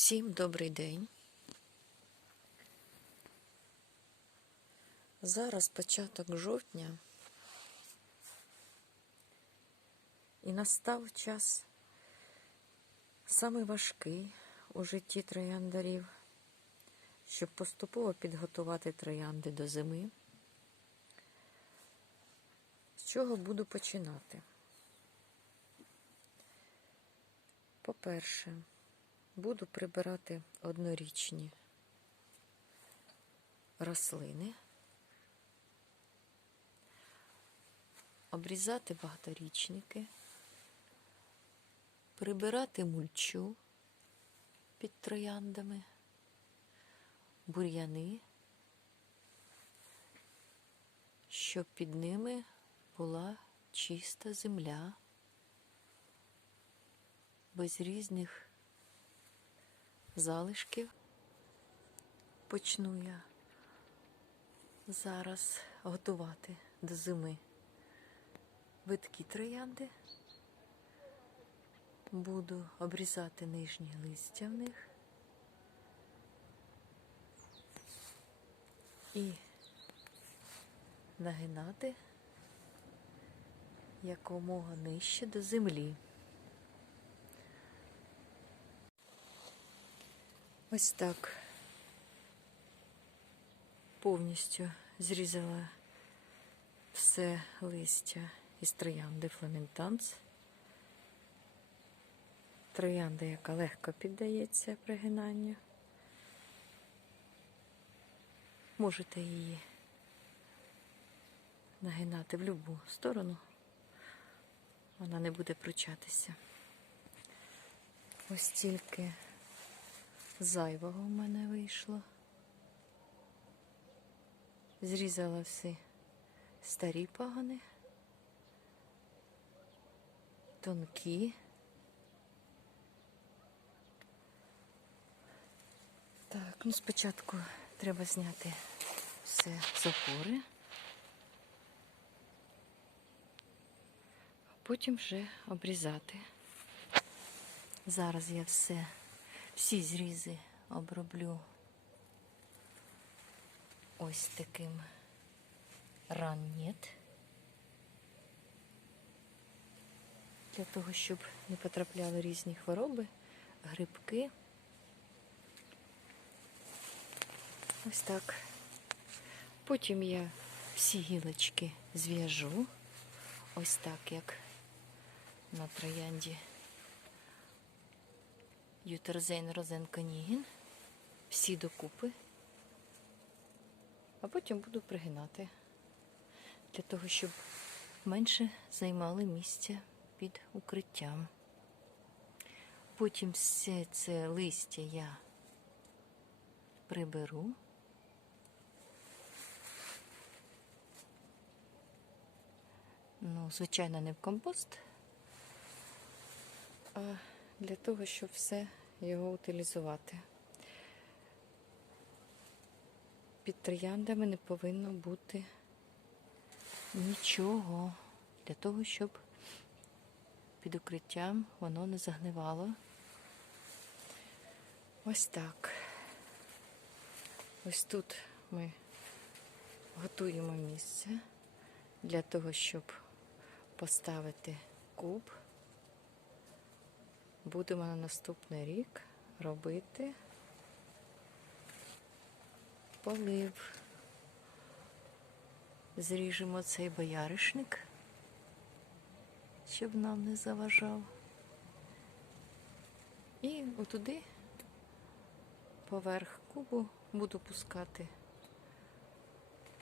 Всім добрий день. Зараз початок жовтня і настав час саме важкий у житті трояндарів, щоб поступово підготувати троянди до зими. З чого буду починати? По-перше, буду прибирати однорічні рослини, обрізати багаторічники, прибирати мульчу під трояндами, бур'яни, щоб під ними була чиста земля. Без різних залишків. Почну я зараз готувати до зими виткі троянди. Буду обрізати нижні листя в них і нагинати якомога нижче до землі. Ось так повністю зрізала все листя із троянди фламентанс. Троянда, яка легко піддається пригинанню. Можете її нагинати в будь-яку сторону, вона не буде пручатися. Ось тільки зайвого в мене вийшло. Зрізала всі старі пагони, тонкі. Так, ну спочатку треба зняти все з опори, а потім вже обрізати. Зараз я все всі зрізи оброблю ось таким раннєт. Для того, щоб не потрапляли різні хвороби, грибки. Ось так. Потім я всі гілочки зв'яжу. Ось так, як на троянді. Ютерзейн Розен Канігін. Всі докупи. А потім буду пригинати. Для того, щоб менше займали місця під укриттям. Потім все це листя я приберу. Ну, звичайно, не в компост, а для того, щоб все його утилізувати. Під трояндами не повинно бути нічого для того, щоб під укриттям воно не загнивало. Ось так. Ось тут ми готуємо місце для того, щоб поставити куб будемо на наступний рік робити полив. Зріжемо цей бояришник, щоб нам не заважав. І отуди, поверх кубу, буду пускати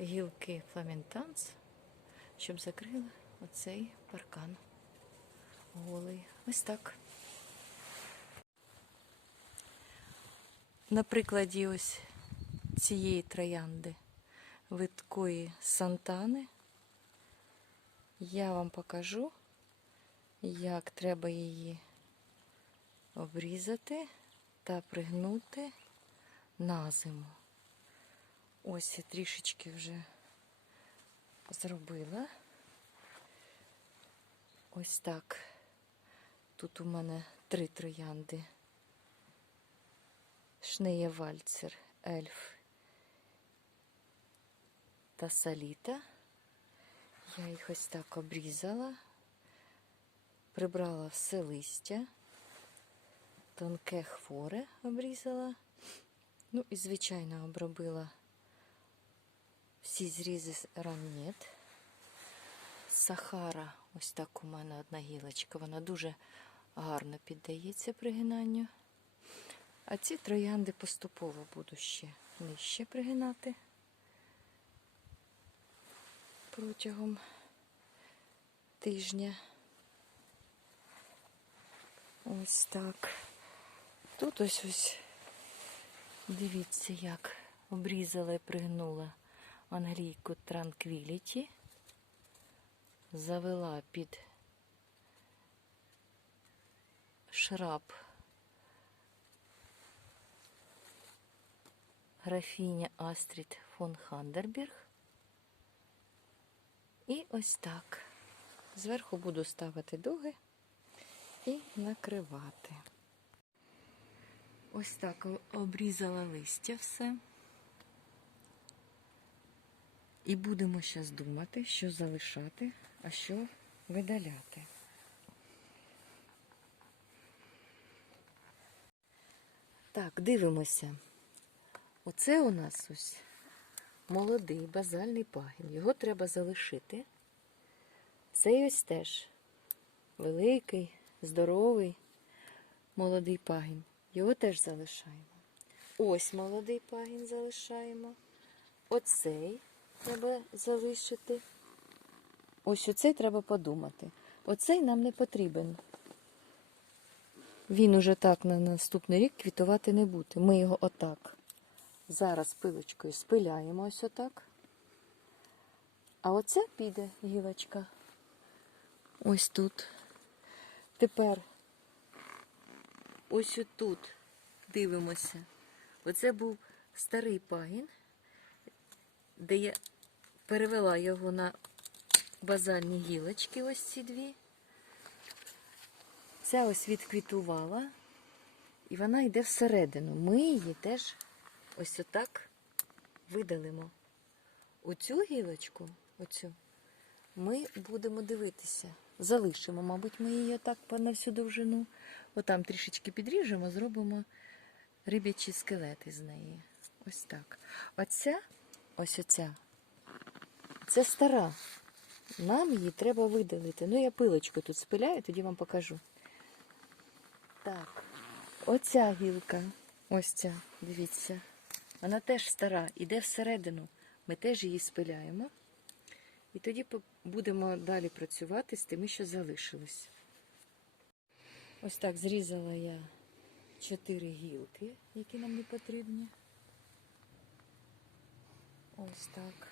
гілки фламентанс, щоб закрили оцей паркан голий. Ось так. На прикладі ось цієї троянди виткої сантани я вам покажу, як треба її обрізати та пригнути на зиму. Ось я трішечки вже зробила. Ось так. Тут у мене три троянди Шнея Вальцер, Ельф та Саліта. Я їх ось так обрізала, прибрала все листя, тонке хворе обрізала. Ну і, звичайно, обробила всі зрізи з рамнет. Сахара, ось так у мене одна гілочка, вона дуже гарно піддається пригинанню. А ці троянди поступово буду ще нижче пригинати протягом тижня. Ось так. Тут ось ось дивіться, як обрізала і пригнула англійку Tranquility. Завела під шраб графіня Астрід фон Хандерберг. І ось так. Зверху буду ставити дуги і накривати. Ось так обрізала листя все. І будемо зараз думати, що залишати, а що видаляти. Так, дивимося. Оце у нас ось молодий базальний пагін. Його треба залишити. Цей ось теж великий, здоровий, молодий пагін. Його теж залишаємо. Ось молодий пагін залишаємо. Оцей треба залишити. Ось оцей треба подумати. Оцей нам не потрібен. Він уже так на наступний рік квітувати не буде. Ми його отак. Зараз пилочкою спиляємо ось отак. А оця піде гілочка. Ось тут. Тепер ось отут дивимося. Оце був старий пагін, де я перевела його на базальні гілочки, ось ці дві. Ця ось відквітувала, і вона йде всередину. Ми її теж ось отак видалимо. Оцю гілочку, оцю, ми будемо дивитися. Залишимо, мабуть, ми її так на всю довжину. Отам трішечки підріжемо, зробимо риб'ячі скелети з неї. Ось так. Оця, ось оця, це стара. Нам її треба видалити. Ну, я пилочку тут спиляю, тоді вам покажу. Так, оця гілка, ось ця, дивіться, вона теж стара, іде всередину. Ми теж її спиляємо. І тоді будемо далі працювати з тими, що залишилось. Ось так зрізала я чотири гілки, які нам не потрібні. Ось так.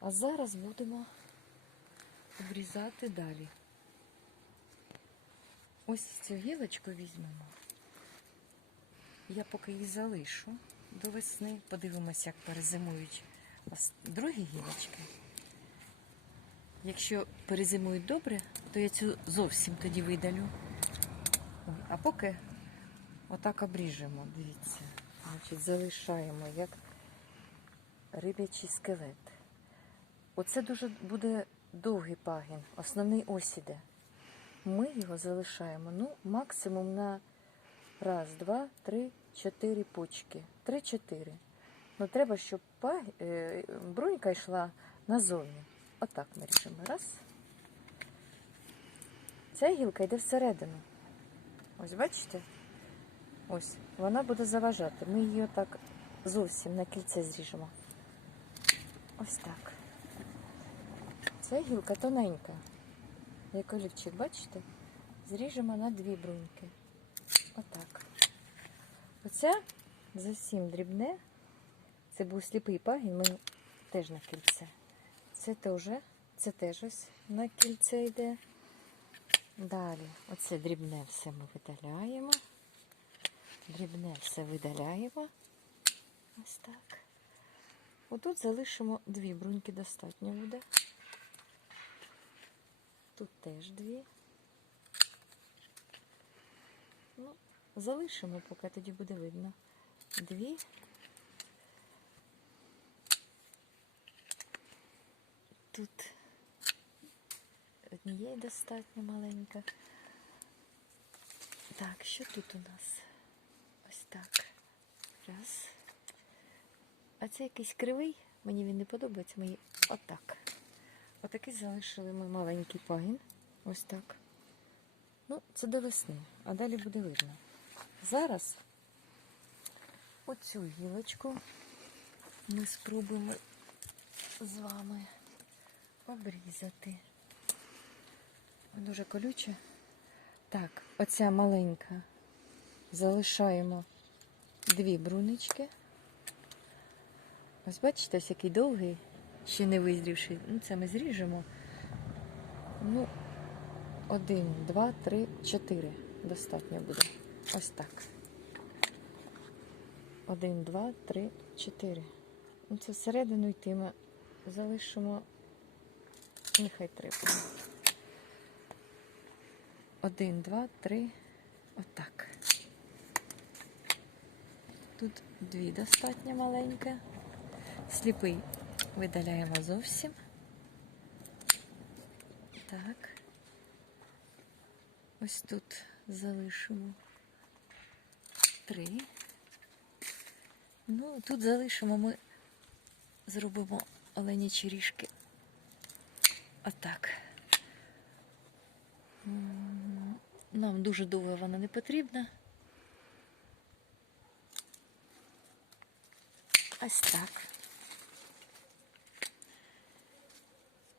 А зараз будемо обрізати далі. Ось цю гілочку візьмемо. Я поки її залишу до весни. Подивимося, як перезимують другі гілочки. Якщо перезимують добре, то я цю зовсім тоді видалю. А поки отак обріжемо, дивіться. Значить, залишаємо як риб'ячий скелет. Оце дуже буде довгий пагін, основний ось іде. Ми його залишаємо ну, максимум на раз, два, три, чотири почки. Три-чотири. Ну, треба, щоб е, брунька йшла назовні. Отак ми ріжемо. Раз. Ця гілка йде всередину. Ось бачите? Ось, вона буде заважати. Ми її отак зовсім на кільце зріжемо. Ось так. Ця гілка тоненька. Як олівчик, бачите? Зріжемо на дві бруньки. Отак. Оце зовсім дрібне. Це був сліпий пагін, ми теж на кільце. Це теж, це теж ось на кільце йде. Далі, оце дрібне все ми видаляємо. Дрібне все видаляємо. Ось так. Отут залишимо дві бруньки достатньо буде. Тут теж дві. Ну, залишимо, поки тоді буде видно. Дві. Тут однієї достатньо маленька. Так, що тут у нас? Ось так. Раз. А це якийсь кривий. Мені він не подобається. Мені отак. Отакий залишили ми маленький пагін. Ось так. Ну, це до весни, а далі буде видно. Зараз оцю гілочку ми спробуємо з вами обрізати. Дуже колюче. Так, оця маленька. Залишаємо дві брунички. Ось бачите, ось який довгий, ще не визрівший. Ну, це ми зріжемо. Ну, один, два, три, чотири. Достатньо буде. Ось так. Один, два, три, чотири. Ну, це всередину йти ми залишимо. Нехай треба. Один, два, три. Отак. Тут дві достатньо маленькі. Сліпий видаляємо зовсім. Так. Ось тут залишимо три. Ну, тут залишимо ми, зробимо оленячі ріжки. Отак. Нам дуже довго вона не потрібна. Ось так.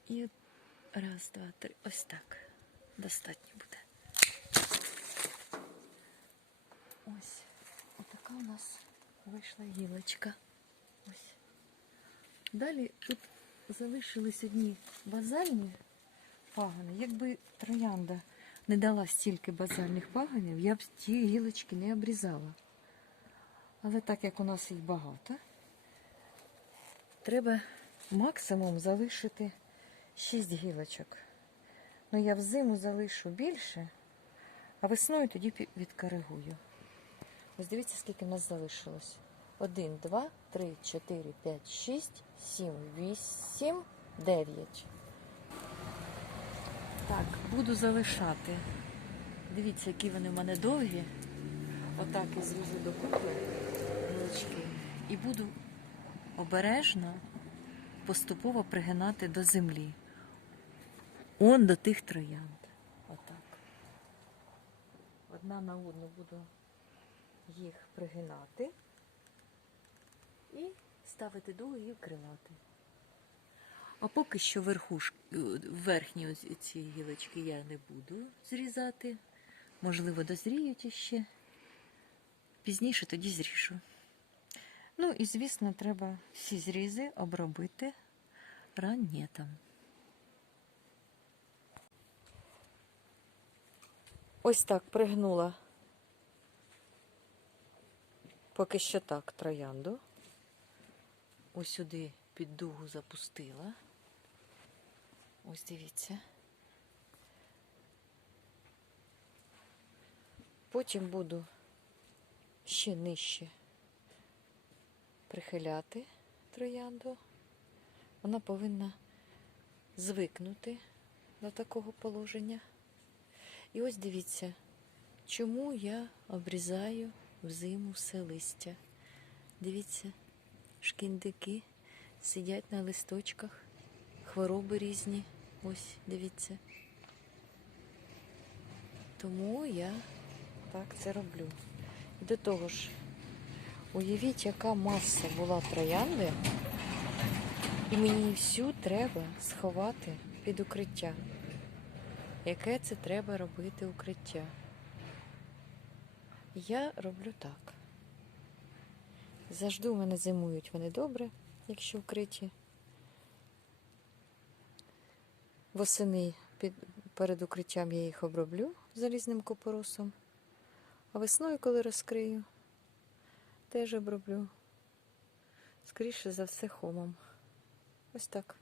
І раз, два, три. Ось так. Достатньо буде. Ось. Отака у нас вийшла гілочка. Ось. Далі тут залишились одні базальні пагани. Якби троянда не дала стільки базальних паганів, я б ті гілочки не обрізала. Але так як у нас їх багато, треба максимум залишити 6 гілочок. Ну, я взиму залишу більше, а весною тоді відкоригую. Ось дивіться, скільки в нас залишилось. 1, 2, 3, 4, 5, 6, 7, 8, 9. Так, буду залишати. Дивіться, які вони в мене довгі. Отак і зріжу до купи. І буду обережно поступово пригинати до землі. Он до тих троянд. Отак. Одна на одну буду їх пригинати і ставити дуги і вкривати. А поки що верхуш... е, верхні ці гілочки я не буду зрізати. Можливо, дозріють іще. Пізніше тоді зріжу. Ну і, звісно, треба всі зрізи обробити раннєтом. Ось так пригнула. Поки що так троянду. Ось сюди під дугу запустила. Ось дивіться. Потім буду ще нижче прихиляти троянду. Вона повинна звикнути до такого положення. І ось дивіться, чому я обрізаю взиму все листя. Дивіться, шкіндики сидять на листочках, хвороби різні. Ось, дивіться. Тому я так це роблю. І до того ж, уявіть, яка маса була троянди, і мені всю треба сховати під укриття. Яке це треба робити укриття? Я роблю так. Завжди у мене зимують вони добре, якщо вкриті. Восени під, перед укриттям я їх оброблю залізним купоросом. А весною, коли розкрию, теж оброблю. Скоріше за все хомом. Ось так.